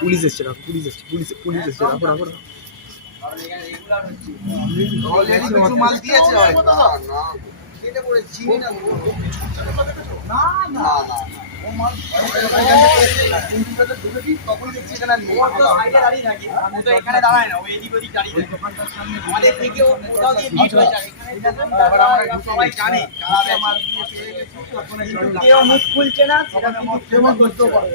Police এসছে, রাখো, police এসছে, পুলিশ এসছে, রাখো রাখো। মাল দিয়েছে এখানে দাঁড়ায় না, এদিক ওদিক দাঁড়িয়ে আমাদের থেকে কোথাও দিয়ে বিট হয়ে যায়, সবাই জানে কেউ মুখ খুলছে না, করতেও পারে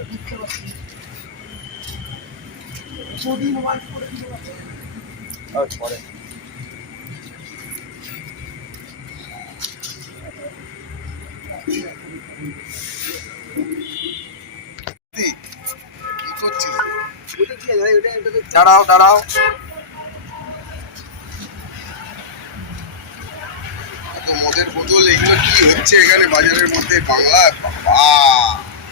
দাঁড়াও দাঁড়াও। মদের বোতল এগুলো কি হচ্ছে এখানে বাজারের মধ্যে? বাংলা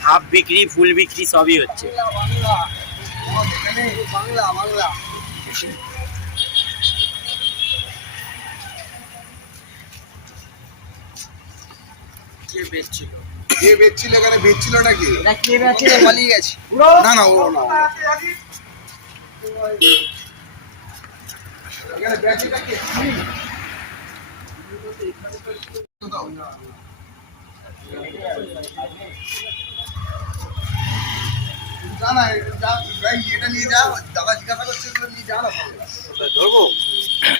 হাফ বিক্রি ফুল বিক্রি সবই হচ্ছে। বাংলা বাংলা কে বেচছিল? কে বেচছিল এখানে? বেচছিলটা কি? এটা কে বেচছিল? পালিয়ে গেছে। না না ও না, এখানে বেচেটা কে? এটা নিয়ে যা, দাদা জিজ্ঞাসা করছে, এগুলো নিয়ে যা না। ধরবো